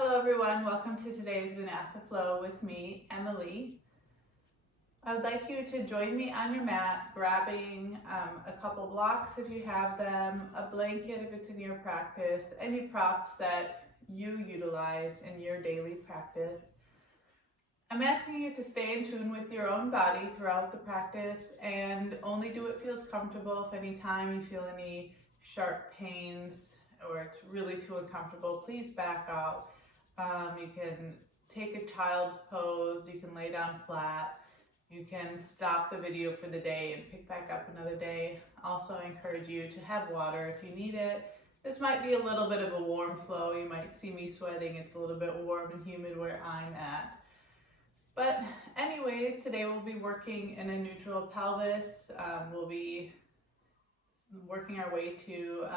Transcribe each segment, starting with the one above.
Hello everyone, welcome to today's Vinyasa flow with me, Emilee. I would like you to join me on your mat, grabbing a couple blocks if you have them, a blanket if it's in your practice, any props that you utilize in your daily practice. I'm asking you to stay in tune with your own body throughout the practice and only do what feels comfortable. If any time you feel any sharp pains or it's really too uncomfortable, please back out. You can take a child's pose, you can lay down flat, you can stop the video for the day and pick back up another day. Also, I encourage you to have water if you need it. This might be a little bit of a warm flow. You might see me sweating. It's a little bit warm and humid where I'm at. But anyways, today we'll be working in a neutral pelvis. We'll be working our way through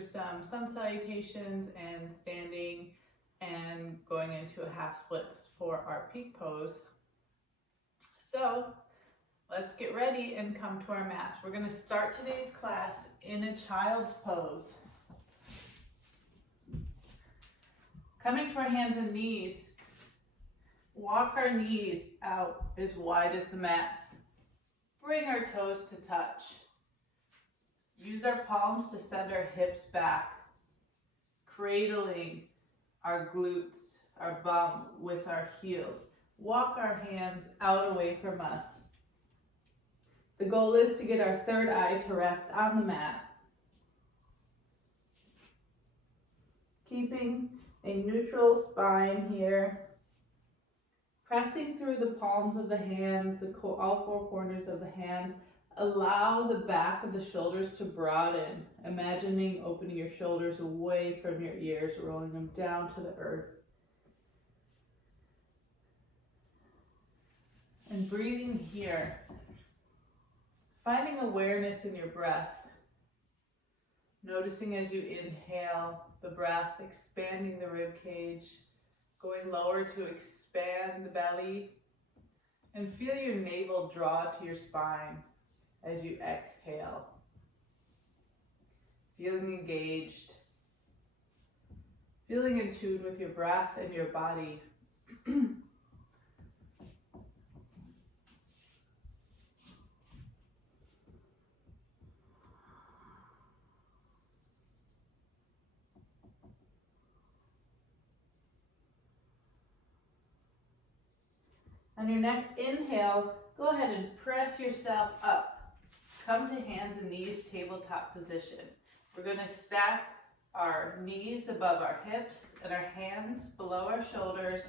some sun salutations and standing and going into a half splits for our peak pose. So let's get ready and come to our mat. We're going to start today's class in a child's pose. Coming to our hands and knees, walk our knees out as wide as the mat. Bring our toes to touch. Use our palms to send our hips back, cradling our glutes, our bum with our heels. Walk our hands out away from us. The goal is to get our third eye to rest on the mat. Keeping a neutral spine here. Pressing through the palms of the hands, all four corners of the hands. Allow the back of the shoulders to broaden, imagining opening your shoulders away from your ears, rolling them down to the earth. And breathing here, finding awareness in your breath. Noticing as you inhale the breath, expanding the rib cage, going lower to expand the belly, and feel your navel draw to your spine as you exhale. Feeling engaged, feeling in tune with your breath and your body. On your next inhale, go ahead and press yourself up. Come to hands and knees, tabletop position. We're going to stack our knees above our hips and our hands below our shoulders.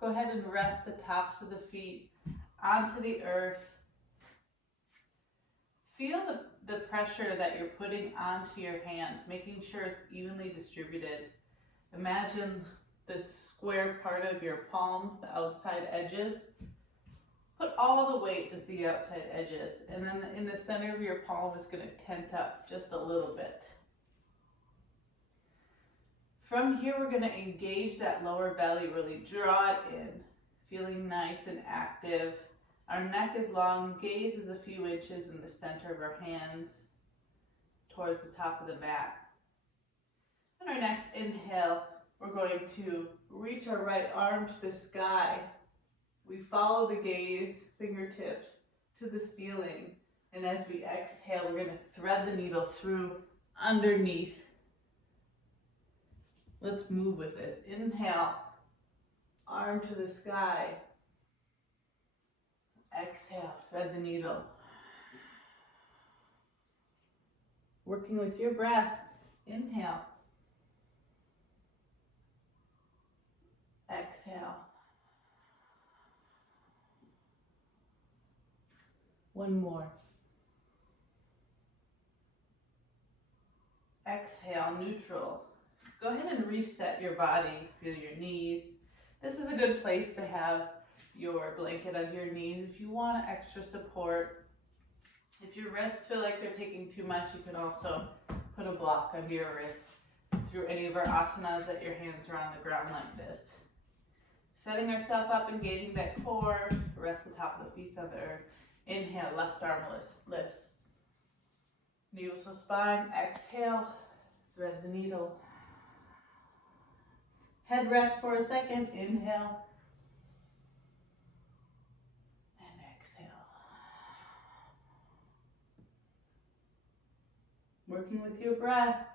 Go ahead and rest the tops of the feet onto the earth. Feel the pressure that you're putting onto your hands, making sure it's evenly distributed. Imagine the square part of your palm, the outside edges. Put all the weight at the outside edges, and then in the center of your palm is going to tent up just a little bit. From here, we're going to engage that lower belly, really draw it in, feeling nice and active. Our neck is long, gaze is a few inches in the center of our hands towards the top of the mat. On our next inhale, we're going to reach our right arm to the sky. We follow the gaze, fingertips to the ceiling. And as we exhale, we're going to thread the needle through underneath. Let's move with this. Inhale, arm to the sky. Exhale, thread the needle. Working with your breath. Inhale. Exhale. One more. Exhale, neutral. Go ahead and reset your body. Feel your knees. This is a good place to have your blanket under your knees if you want extra support. If your wrists feel like they're taking too much, you can also put a block under your wrists through any of our asanas that your hands are on the ground like this. Setting ourselves up, engaging that core, rest the top of the feet on the earth. Inhale, left arm lifts. Neutral spine, exhale, Thread the needle. Head rest for a second. Inhale. And exhale. Working with your breath.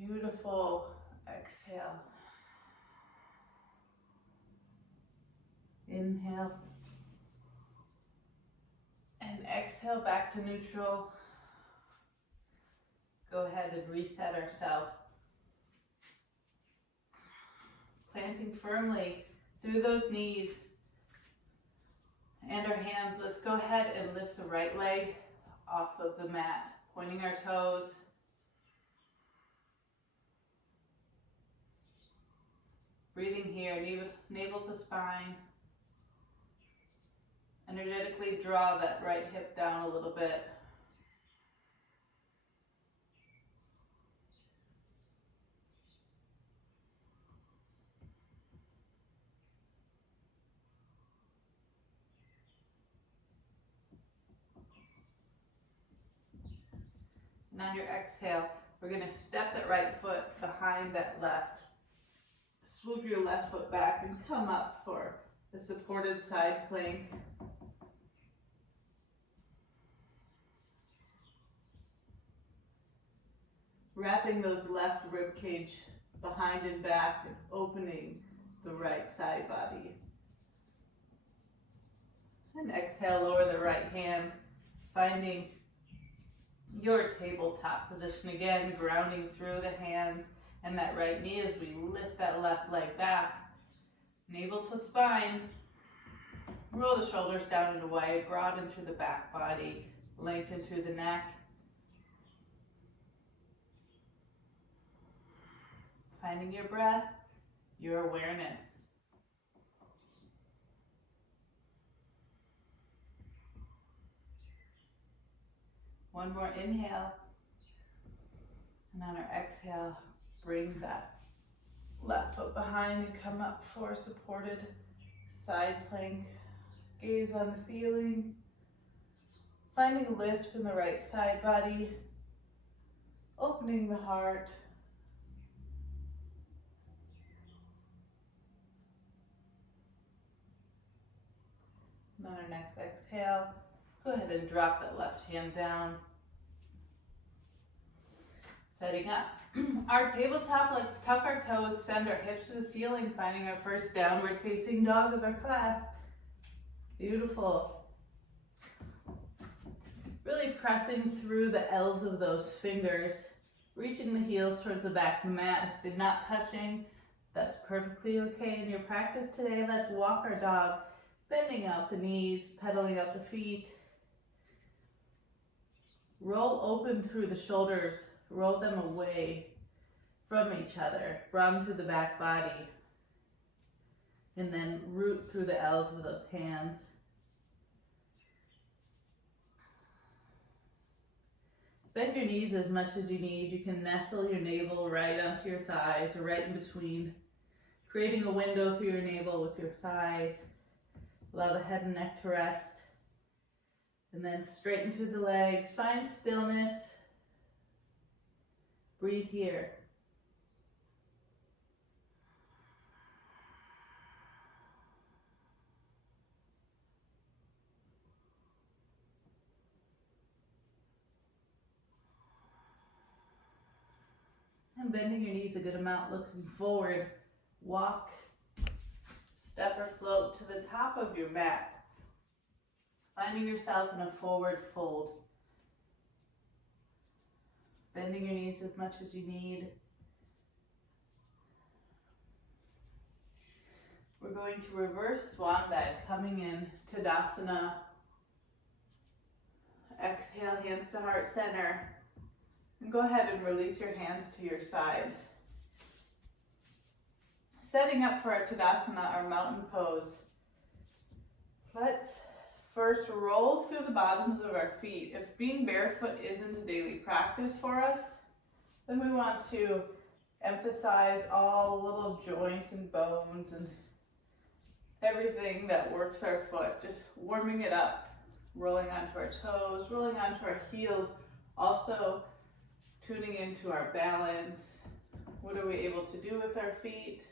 Beautiful. Exhale. Inhale. And exhale back to neutral. Go ahead and reset ourselves. Planting firmly through those knees and our hands. Let's go ahead and lift the right leg off of the mat, pointing our toes. Breathing here, navel to spine. Energetically draw that right hip down a little bit. And on your exhale, we're going to step that right foot behind that left. Swoop your left foot back and come up for the supported side plank. Wrapping those left rib cage behind and back and opening the right side body. And exhale, lower the right hand, finding your tabletop position again, grounding through the hands and that right knee as we lift that left leg back. Navel to spine. Roll the shoulders down and away, broaden through the back body, lengthen through the neck. Finding your breath, your awareness. One more inhale. And on our exhale, bring that left foot behind and come up for supported side plank. Gaze on the ceiling. Finding lift in the right side body. Opening the heart. And on our next exhale, go ahead and drop that left hand down. Setting up our tabletop, let's tuck our toes, send our hips to the ceiling, finding our first downward facing dog of our class. Beautiful. Really pressing through the L's of those fingers, reaching the heels towards the back of the mat. If they're not touching, that's perfectly okay. In your practice today, let's walk our dog, bending out the knees, pedaling out the feet. Roll open through the shoulders. Roll them away from each other. Broaden through the back body. And then root through the L's of those hands. Bend your knees as much as you need. You can nestle your navel right onto your thighs or right in between, creating a window through your navel with your thighs. Allow the head and neck to rest. And then straighten through the legs. Find stillness. Breathe here. And bending your knees a good amount, looking forward. Walk, step or float to the top of your mat. Finding yourself in a forward fold. Bending your knees as much as you need. We're going to reverse swan bend, coming in Tadasana. Exhale, hands to heart center. And go ahead and release your hands to your sides. Setting up for our Tadasana, our mountain pose. Let's first roll through the bottoms of our feet. If being barefoot isn't a daily practice for us, then we want to emphasize all little joints and bones and everything that works our foot, just warming it up, rolling onto our toes, rolling onto our heels. Also tuning into our balance. What are we able to do with our feet?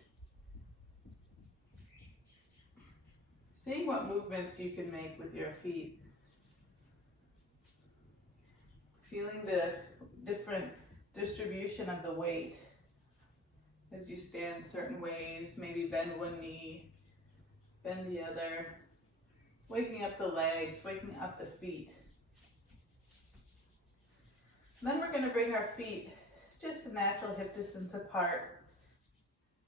Seeing what movements you can make with your feet. Feeling the different distribution of the weight as you stand certain ways. Maybe bend one knee, bend the other. Waking up the legs, waking up the feet. And then we're going to bring our feet just a natural hip distance apart.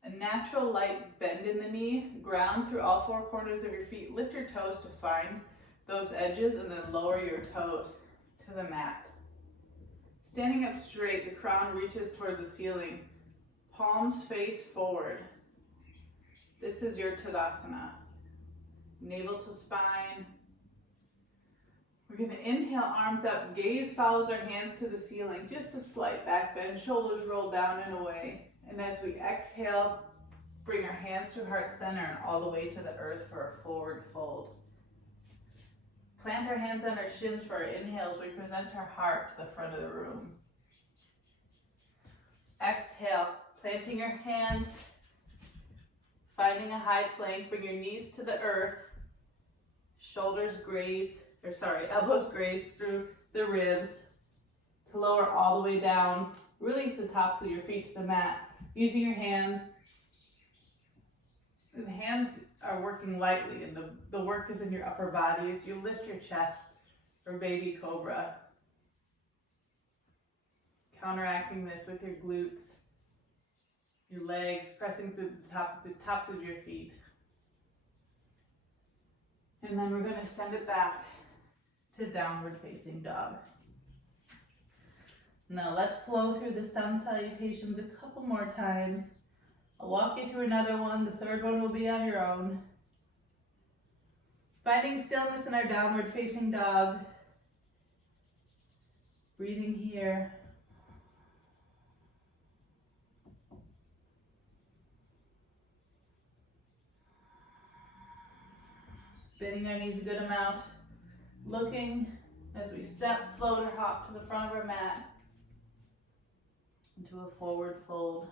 A natural light bend in the knee, ground through all four corners of your feet. Lift your toes to find those edges and then lower your toes to the mat. Standing up straight, the crown reaches towards the ceiling. Palms face forward. This is your Tadasana. Navel to spine. We're going to inhale, arms up, gaze follows our hands to the ceiling, just a slight back bend, shoulders roll down and away. And as we exhale, bring our hands to heart center and all the way to the earth for a forward fold. Plant our hands on our shins for our inhales. We present our heart to the front of the room. Exhale, planting your hands, finding a high plank, bring your knees to the earth, elbows graze through the ribs to lower all the way down. Release the tops of your feet to the mat. Using your hands, the hands are working lightly and the work is in your upper body as you lift your chest for baby cobra. Counteracting this with your glutes, your legs, pressing through the tops of your feet. And then we're going to send it back to downward facing dog. Now let's flow through the sun salutations a couple more times. I'll walk you through another one. The third one will be on your own. Finding stillness in our downward facing dog. Breathing here. Bending our knees a good amount. Looking as we step, float, or hop to the front of our mat into a forward fold.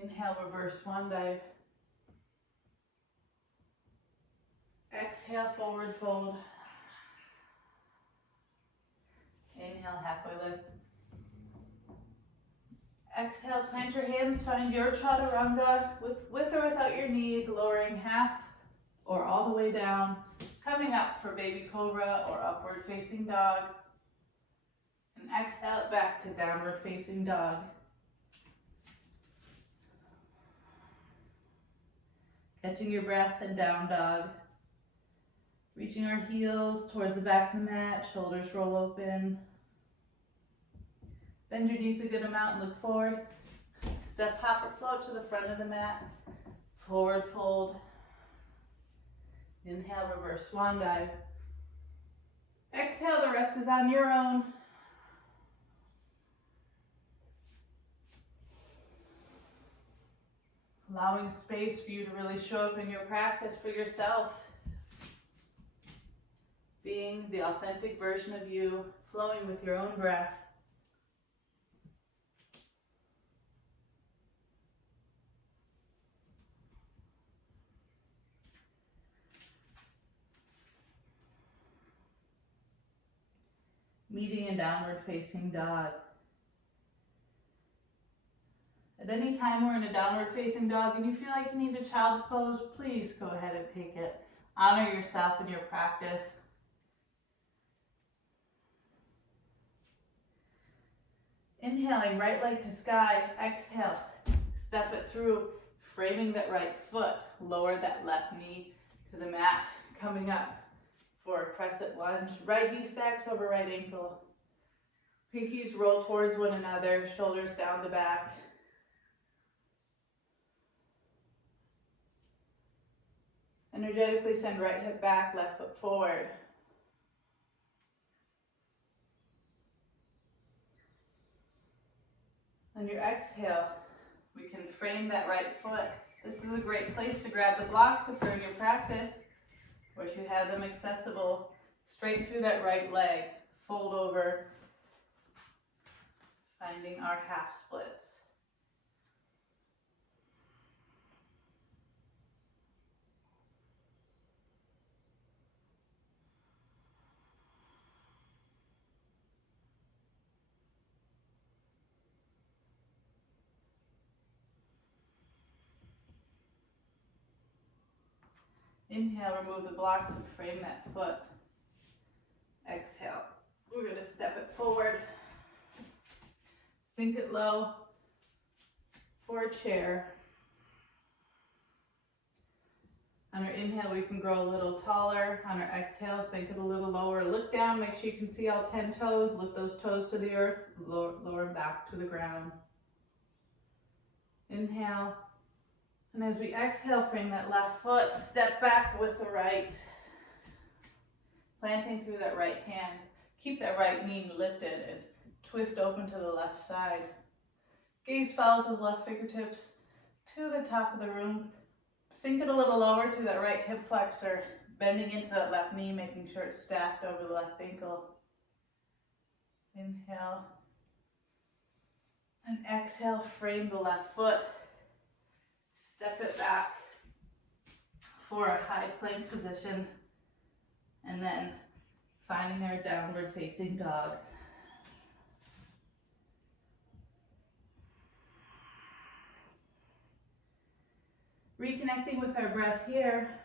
Inhale, reverse swan dive. Exhale, forward fold. Inhale, halfway lift. Exhale, plant your hands, find your chaturanga with or without your knees, lowering half or all the way down, coming up for baby cobra or upward facing dog. And exhale it back to downward facing dog. Catching your breath and down dog. Reaching our heels towards the back of the mat, shoulders roll open. Bend your knees a good amount and look forward. Step, hop, or float to the front of the mat. Forward fold. Inhale, reverse swan dive. Exhale, the rest is on your own. Allowing space for you to really show up in your practice for yourself. Being the authentic version of you, flowing with your own breath. Meeting in downward facing dog. At any time we're in a downward facing dog and you feel like you need a child's pose, please go ahead and take it. Honor yourself in your practice. Inhaling, right leg to sky. Exhale, step it through, framing that right foot. Lower that left knee to the mat, coming up for a crescent lunge. Right knee stacks over right ankle. Pinkies roll towards one another, shoulders down to back. Energetically send right hip back, left foot forward. On your exhale, we can frame that right foot. This is a great place to grab the blocks if you're in your practice, or if you have them accessible, straight through that right leg. fold over, finding our half splits. Inhale, remove the blocks and frame that foot. Exhale, we're going to step it forward. Sink it low for a chair. On our inhale, we can grow a little taller. On our exhale, sink it a little lower. Look down, make sure you can see all 10 toes. Lift those toes to the earth, lower them back to the ground. Inhale. And as we exhale, frame that left foot, step back with the right. Planting through that right hand. Keep that right knee lifted and twist open to the left side. Gaze follows those left fingertips to the top of the room. Sink it a little lower through that right hip flexor, bending into that left knee, making sure it's stacked over the left ankle. Inhale. And exhale, frame the left foot. Step it back for a high plank position. And then finding our downward facing dog. Reconnecting with our breath here.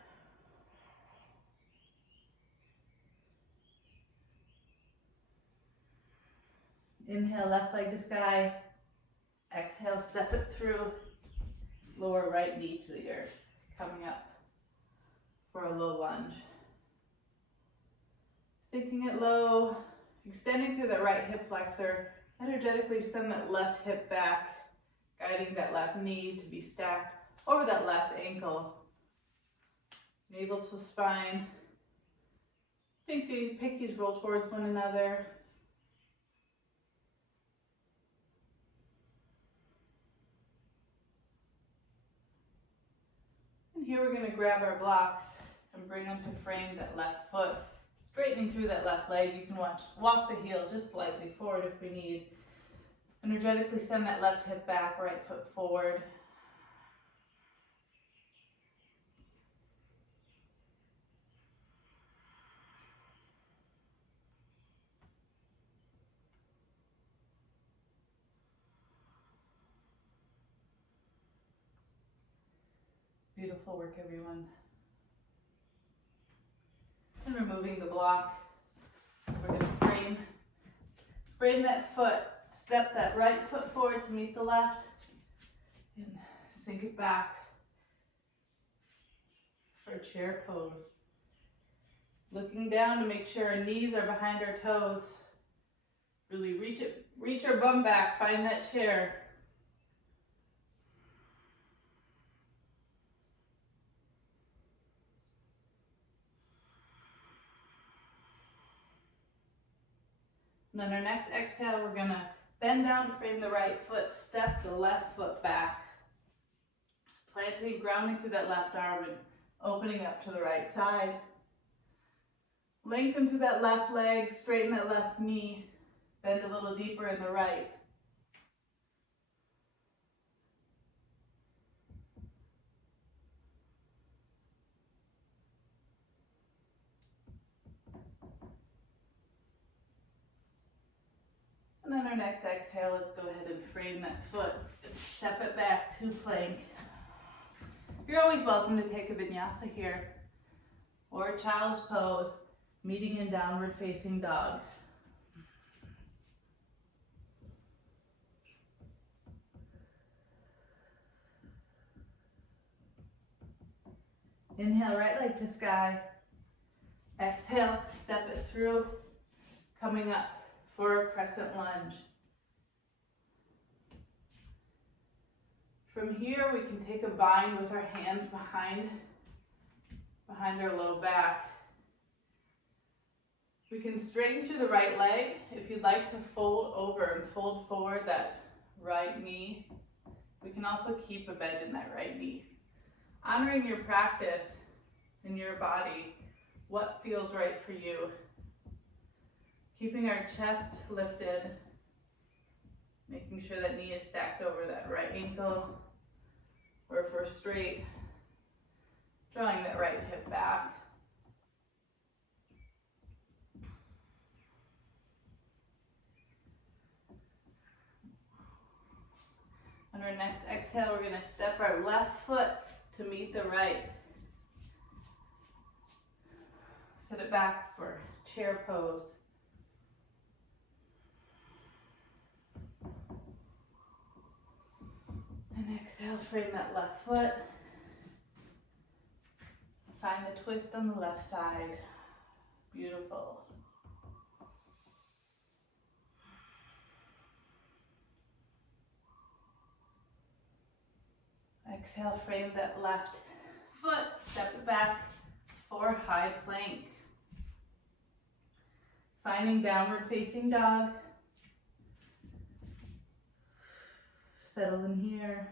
Inhale, left leg to sky. Exhale, step it through. Lower right knee to the earth. Coming up for a low lunge. Sinking it low. Extending through that right hip flexor. Energetically send that left hip back. Guiding that left knee to be stacked over that left ankle. Navel to spine. Pinkies roll towards one another. And here we're going to grab our blocks and bring them to frame that left foot. Straightening through that left leg. You can walk the heel just slightly forward if we need. Energetically send that left hip back, right foot forward. Beautiful work, everyone. And removing the block, we're going to frame that foot, step that right foot forward to meet the left, and sink it back for chair pose. Looking down to make sure our knees are behind our toes. Really reach our bum back, find that chair. And on our next exhale, we're going to bend down to frame the right foot, step the left foot back. Planting, grounding through that left arm and opening up to the right side. Lengthen through that left leg, straighten that left knee, bend a little deeper in the right. And on our next exhale, let's go ahead and frame that foot and step it back to plank. You're always welcome to take a vinyasa here or a child's pose, meeting in downward facing dog. Inhale, right leg to sky. Exhale, step it through, coming up for a crescent lunge. From here, we can take a bind with our hands behind our low back. We can straighten through the right leg. If you'd like to fold over and fold forward that right knee, we can also keep a bend in that right knee. Honoring your practice in your body, what feels right for you. Keeping our chest lifted, making sure that knee is stacked over that right ankle, or if we're straight, drawing that right hip back. On our next exhale, we're going to step our left foot to meet the right. Set it back for chair pose. And exhale, frame that left foot. Find the twist on the left side. Beautiful. Exhale, frame that left foot, step it back for high plank. Finding downward facing dog. Settle in here.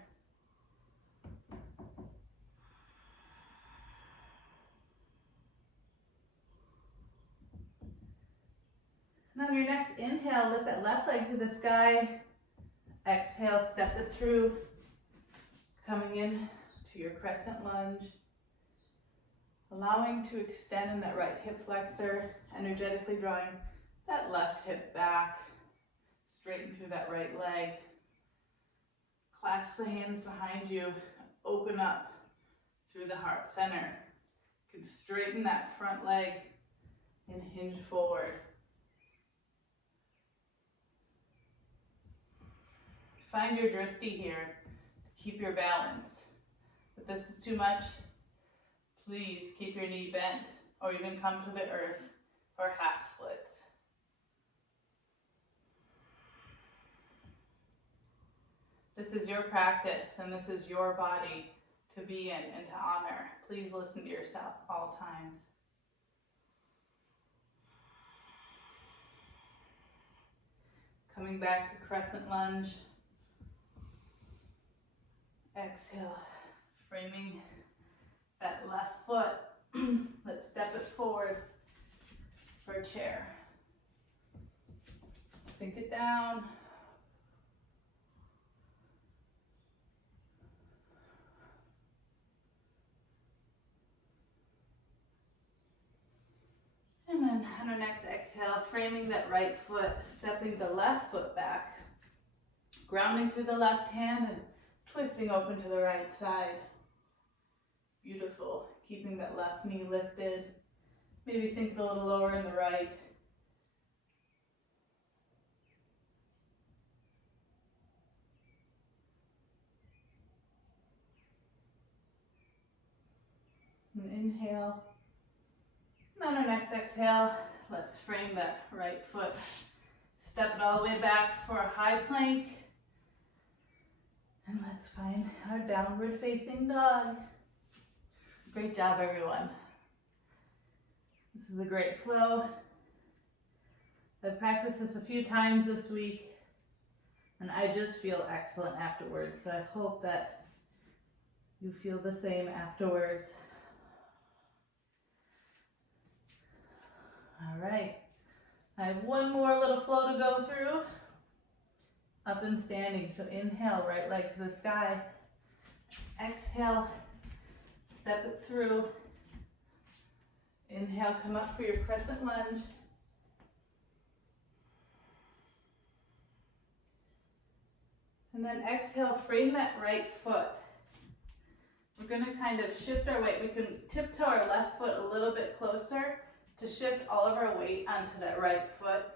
And on your next inhale, lift that left leg to the sky. Exhale, step it through. Coming in to your crescent lunge. Allowing to extend in that right hip flexor, energetically drawing that left hip back. Straighten through that right leg. Clasp the hands behind you. Open up through the heart center. You can straighten that front leg and hinge forward. Find your drishti here. Keep your balance. If this is too much, please keep your knee bent or even come to the earth for half splits. This is your practice and this is your body to be in and to honor. Please listen to yourself all times. Coming back to crescent lunge. Exhale, framing that left foot. Let's step it forward for a chair. Sink it down. And then on our next exhale, framing that right foot, stepping the left foot back, grounding through the left hand and twisting open to the right side. Beautiful. Keeping that left knee lifted. Maybe sink it a little lower in the right. And inhale. And on our next exhale, let's frame that right foot. Step it all the way back for a high plank. And let's find our downward facing dog. Great job, everyone. This is a great flow. I've practiced this a few times this week, and I just feel excellent afterwards. So I hope that you feel the same afterwards. All right. I have one more little flow to go through. Up and standing. So inhale, right leg to the sky. Exhale, step it through. Inhale, come up for your crescent lunge. And then exhale, frame that right foot. We're going to kind of shift our weight. We can tiptoe our left foot a little bit closer to shift all of our weight onto that right foot.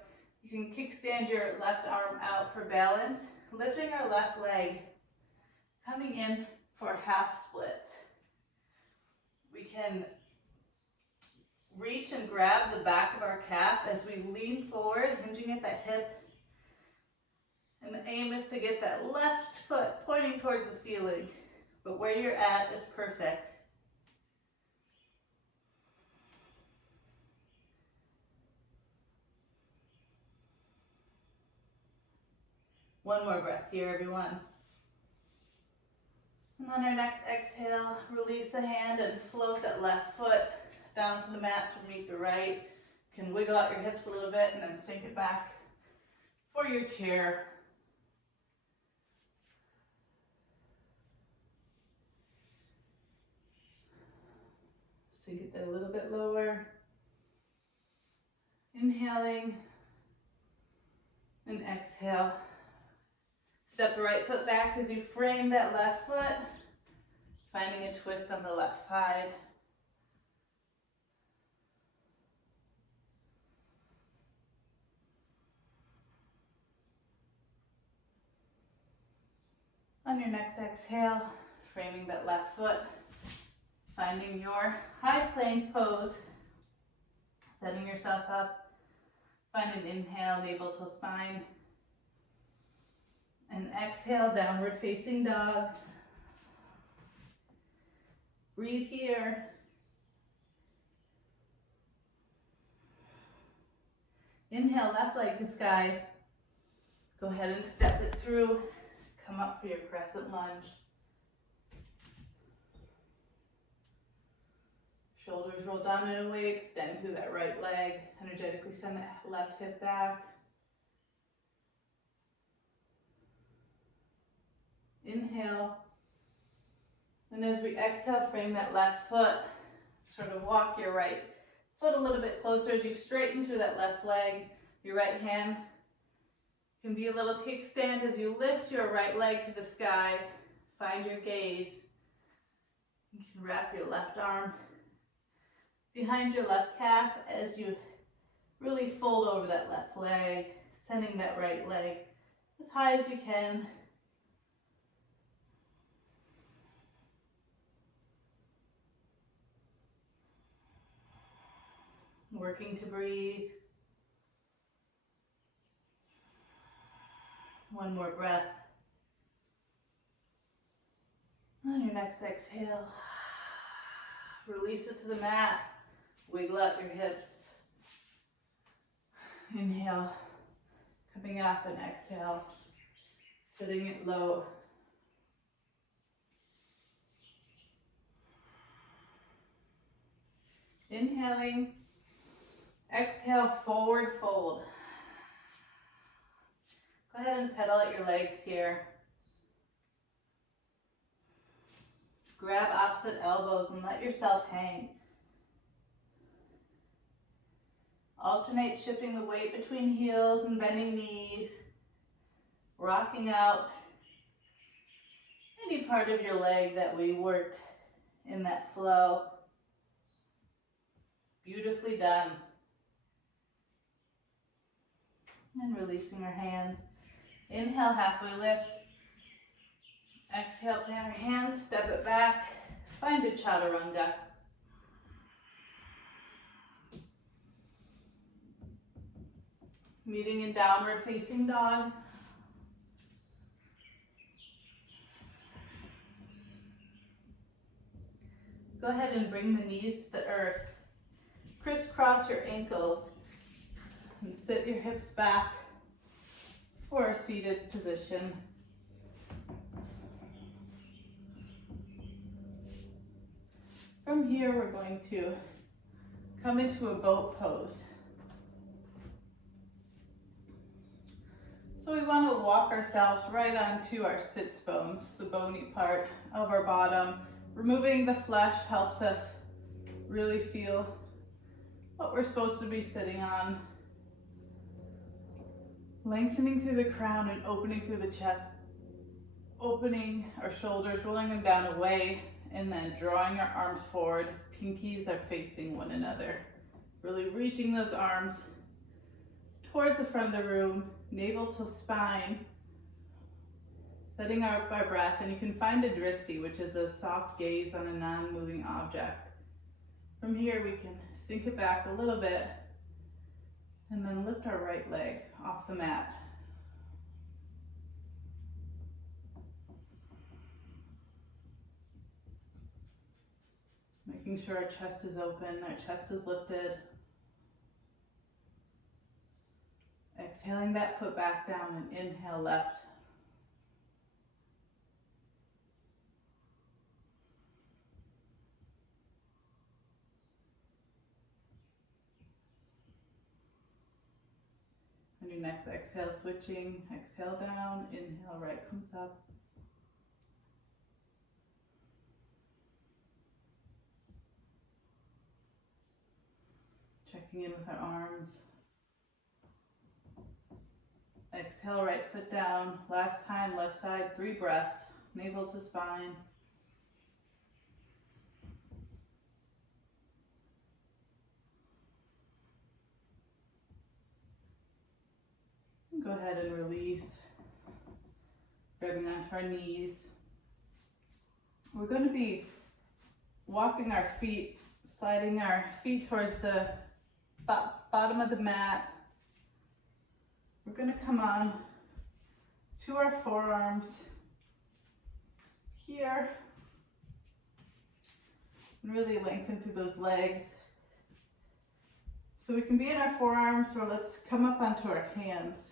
You can kickstand your left arm out for balance, lifting our left leg, coming in for half splits. We can reach and grab the back of our calf as we lean forward, hinging at that hip. And the aim is to get that left foot pointing towards the ceiling, but where you're at is perfect. One more breath here, everyone. And on our next exhale, release the hand and float that left foot down to the mat to meet the right. You can wiggle out your hips a little bit and then sink it back for your chair. Sink it a little bit lower. Inhaling and exhale. Step the right foot back as you frame that left foot, finding a twist on the left side. On your next exhale, framing that left foot, finding your high plank pose, setting yourself up. Find an inhale, navel to spine. And exhale, downward facing dog. Breathe here. Inhale, left leg to sky. Go ahead and step it through. Come up for your crescent lunge. Shoulders roll down and away, extend through that right leg. Energetically send that left hip back. Inhale. And as we exhale, frame that left foot. Sort of walk your right foot a little bit closer as you straighten through that left leg. Your right hand can be a little kickstand as you lift your right leg to the sky. Find your gaze. You can wrap your left arm behind your left calf as you really fold over that left leg, sending that right leg as high as you can. Working to breathe. One more breath. On your next exhale, release it to the mat. Wiggle out your hips. Inhale, coming up, and exhale, sitting it low. Inhaling, exhale, forward fold. Go ahead and pedal at your legs here. Grab opposite elbows and let yourself hang. Alternate shifting the weight between heels and bending knees. Rocking out any part of your leg that we worked in that flow. Beautifully done. And releasing our hands. Inhale, halfway lift. Exhale, plant our hands, step it back. Find a chaturanga. Meeting in downward facing dog. Go ahead and bring the knees to the earth. Crisscross your ankles and sit your hips back for a seated position. From here, we're going to come into a boat pose. So we want to walk ourselves right onto our sits bones, the bony part of our bottom. Removing the flesh helps us really feel what we're supposed to be sitting on. Lengthening through the crown and opening through the chest. Opening our shoulders, rolling them down away, and then drawing our arms forward. Pinkies are facing one another. Really reaching those arms towards the front of the room, navel to spine. Setting up our breath, and you can find a drishti, which is a soft gaze on a non-moving object. From here, we can sink it back a little bit, and then lift our right leg off the mat. Making sure our chest is open, our chest is lifted. Exhaling that foot back down and inhale left. On your next exhale, switching, exhale down, inhale, right comes up. Checking in with our arms. Exhale, right foot down. Last time, left side, 3 breaths. Navel to spine. Go ahead and release. Grabbing onto our knees. We're going to be walking our feet, sliding our feet towards the bottom of the mat. We're going to come on to our forearms here and really lengthen through those legs. So we can be in our forearms, or let's come up onto our hands.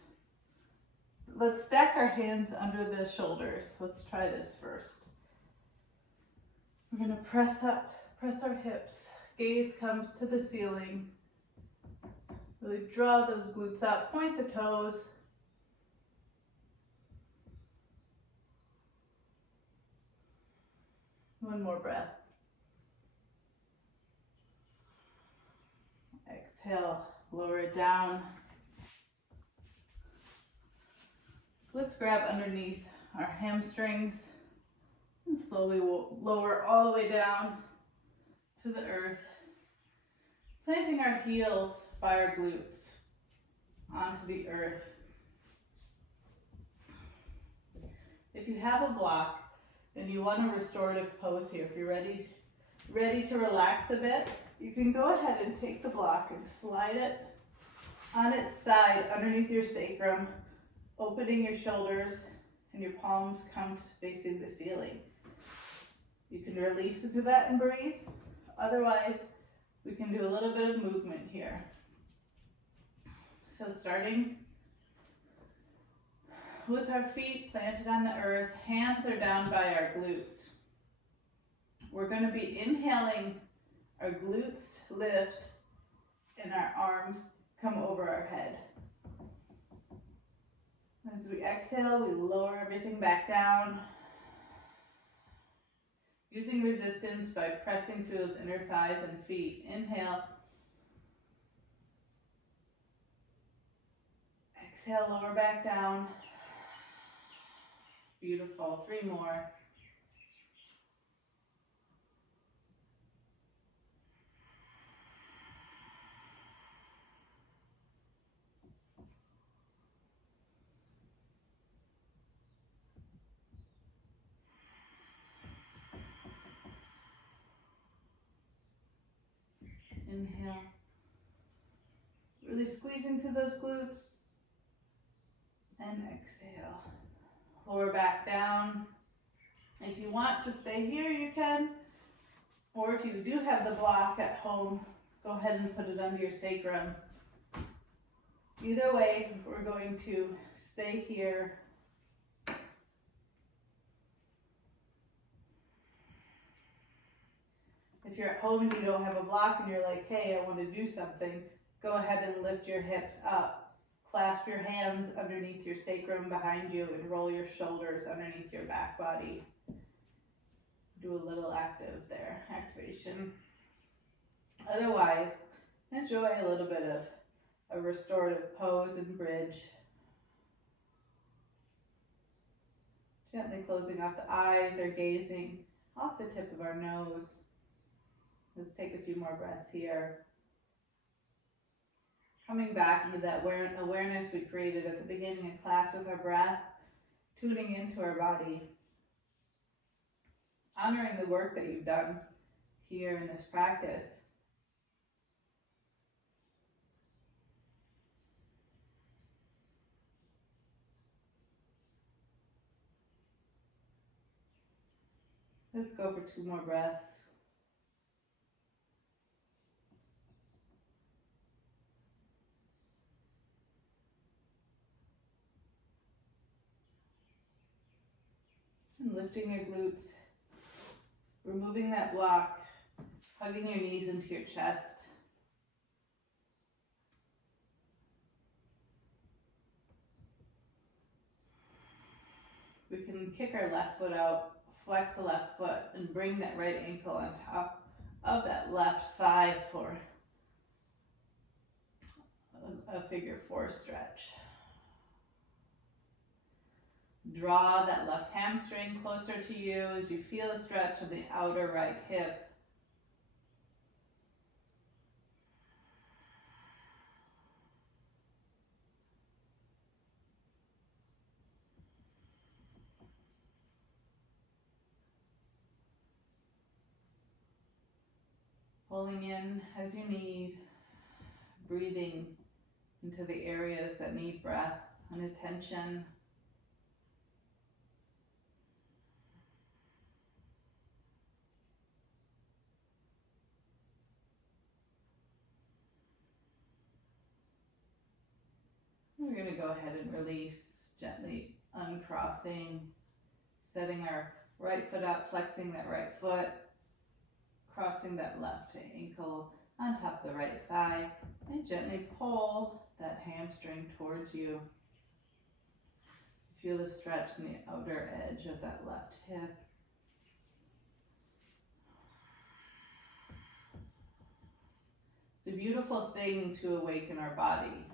Let's stack our hands under the shoulders. Let's try this first. We're going to press up, press our hips. Gaze comes to the ceiling. Really draw those glutes up, point the toes. One more breath. Exhale, lower it down. Let's grab underneath our hamstrings and slowly lower all the way down to the earth, planting our heels by our glutes onto the earth. If you have a block and you want a restorative pose here, if you're ready to relax a bit, you can go ahead and take the block and slide it on its side underneath your sacrum, opening your shoulders, and your palms come facing the ceiling. You can release into that and breathe. Otherwise, we can do a little bit of movement here. So starting with our feet planted on the earth, hands are down by our glutes. We're going to be inhaling, our glutes lift, and our arms come over our head. As we exhale, we lower everything back down, using resistance by pressing through those inner thighs and feet. Inhale. Exhale, lower back down. Beautiful. 3 more. Inhale. Really squeezing through those glutes. And exhale. Lower back down. If you want to stay here, you can. Or if you do have the block at home, go ahead and put it under your sacrum. Either way, we're going to stay here. If you're at home and you don't have a block and you're like, hey, I want to do something, go ahead and lift your hips up. Clasp your hands underneath your sacrum behind you and roll your shoulders underneath your back body. Do a little activation. Otherwise, enjoy a little bit of a restorative pose and bridge. Gently closing off the eyes or gazing off the tip of our nose. Let's take a few more breaths here. Coming back into that awareness we created at the beginning of class with our breath, tuning into our body, honoring the work that you've done here in this practice. Let's go for 2 more breaths. And lifting your glutes, removing that block, hugging your knees into your chest. kick our left foot out, flex the left foot, and bring that right ankle on top of that left thigh for a figure four stretch. Draw that left hamstring closer to you as you feel a stretch of the outer right hip. Pulling in as you need, breathing into the areas that need breath and attention. We're going to go ahead and release, gently uncrossing, setting our right foot up, flexing that right foot, crossing that left ankle on top of the right thigh, and gently pull that hamstring towards you. Feel the stretch in the outer edge of that left hip. It's a beautiful thing to awaken our body.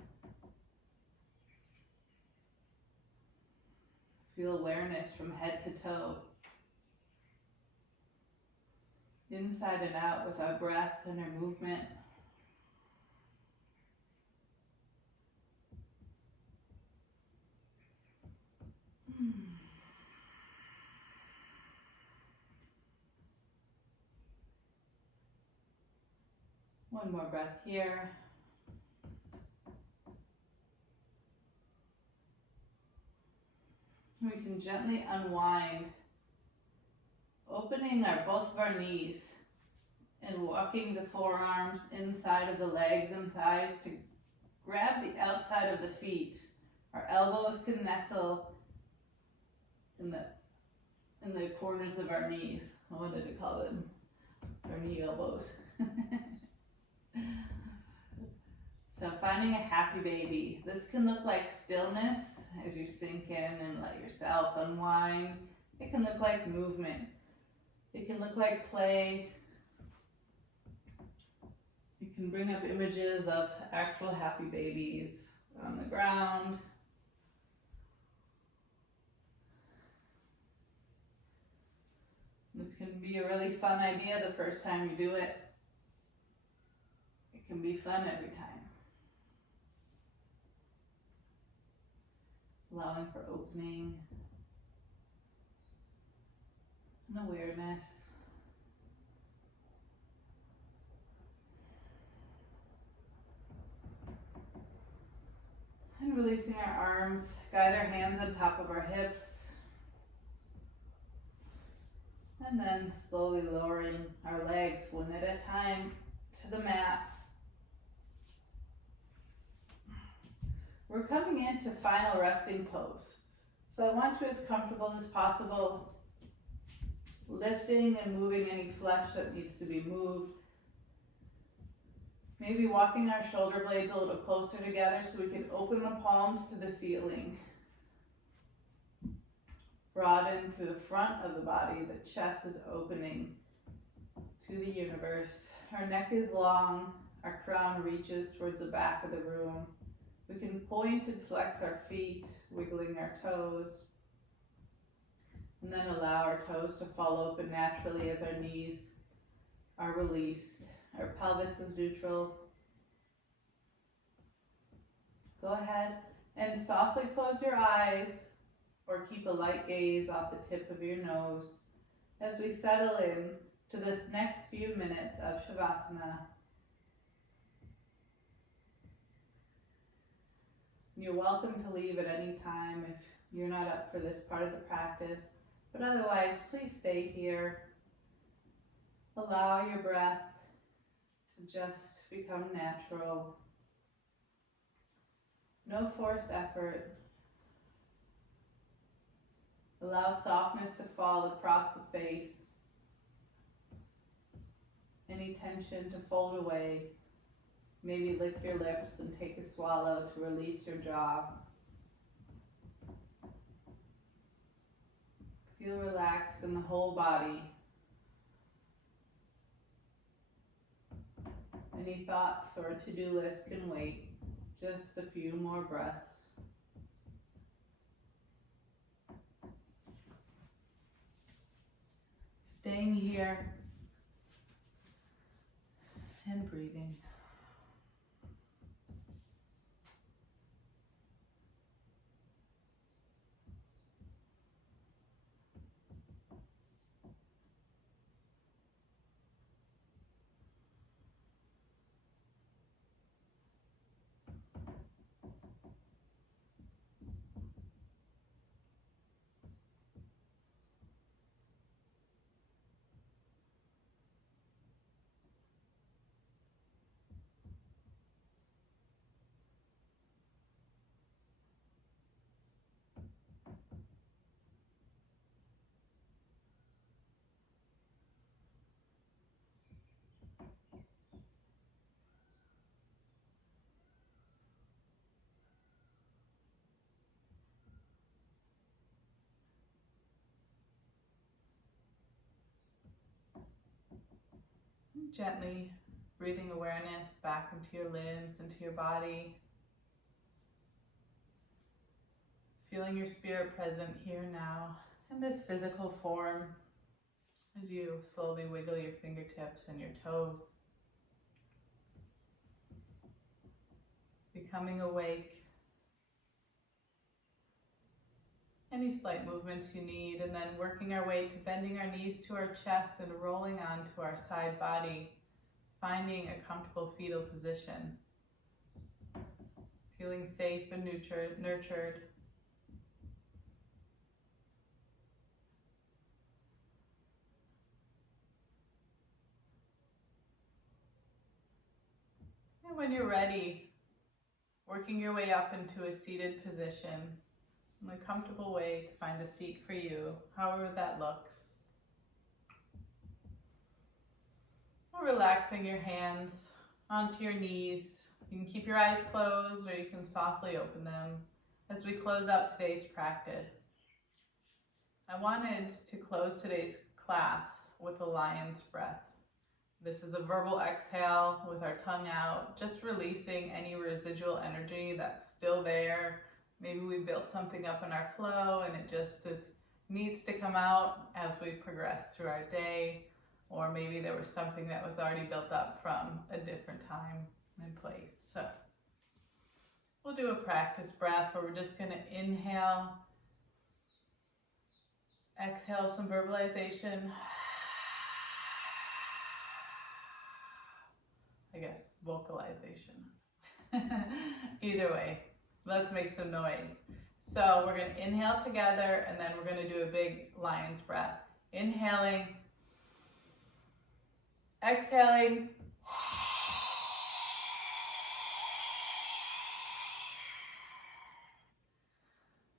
Feel awareness from head to toe, inside and out with our breath and our movement. One more breath here. We can gently unwind, opening both of our knees and walking the forearms inside of the legs and thighs to grab the outside of the feet. Our elbows can nestle in the corners of our knees. I wanted to call them our knee elbows. So finding a happy baby. This can look like stillness as you sink in and let yourself unwind. It can look like movement. It can look like play. You can bring up images of actual happy babies on the ground. This can be a really fun idea the first time you do it. It can be fun every time. Allowing for opening and awareness. And releasing our arms, guide our hands on top of our hips. And then slowly lowering our legs one at a time to the mat. We're coming into final resting pose. So I want you as comfortable as possible, lifting and moving any flesh that needs to be moved. Maybe walking our shoulder blades a little closer together so we can open the palms to the ceiling. Broaden through the front of the body, the chest is opening to the universe. Our neck is long, our crown reaches towards the back of the room. We can point and flex our feet, wiggling our toes, and then allow our toes to fall open naturally as our knees are released. Our pelvis is neutral. Go ahead and softly close your eyes or keep a light gaze off the tip of your nose as we settle in to this next few minutes of Shavasana. You're welcome to leave at any time if you're not up for this part of the practice, but otherwise, please stay here. Allow your breath to just become natural. No forced effort. Allow softness to fall across the face. Any tension to fold away. Maybe lick your lips and take a swallow to release your jaw. Feel relaxed in the whole body. Any thoughts or to-do list can wait. Just a few more breaths. Staying here and breathing. Gently breathing awareness back into your limbs, into your body. Feeling your spirit present here now in this physical form as you slowly wiggle your fingertips and your toes. Becoming awake. Any slight movements you need, and then working our way to bending our knees to our chest and rolling onto our side body, finding a comfortable fetal position. Feeling safe and nurtured. And when you're ready, working your way up into a seated position, in a comfortable way to find a seat for you, however that looks. Relaxing your hands onto your knees. You can keep your eyes closed or you can softly open them as we close out today's practice. I wanted to close today's class with a lion's breath. This is a verbal exhale with our tongue out, just releasing any residual energy that's still there. Maybe we built something up in our flow and it just needs to come out as we progress through our day. Or maybe there was something that was already built up from a different time and place. So we'll do a practice breath where we're just going to inhale, exhale some verbalization. I guess vocalization. Either way, let's make some noise. So we're going to inhale together and then we're going to do a big lion's breath. Inhaling, exhaling.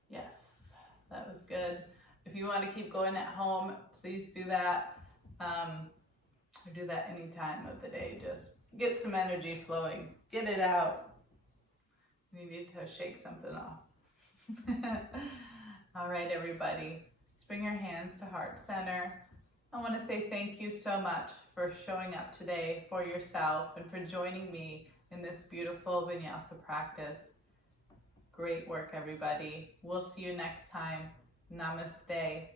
Yes, that was good. If you want to keep going at home, please do that. Or do that any time of the day. Just get some energy flowing. Get it out. You need to shake something off. All right, everybody. Let's bring your hands to heart center. I want to say thank you so much for showing up today for yourself and for joining me in this beautiful Vinyasa practice. Great work, everybody. We'll see you next time. Namaste.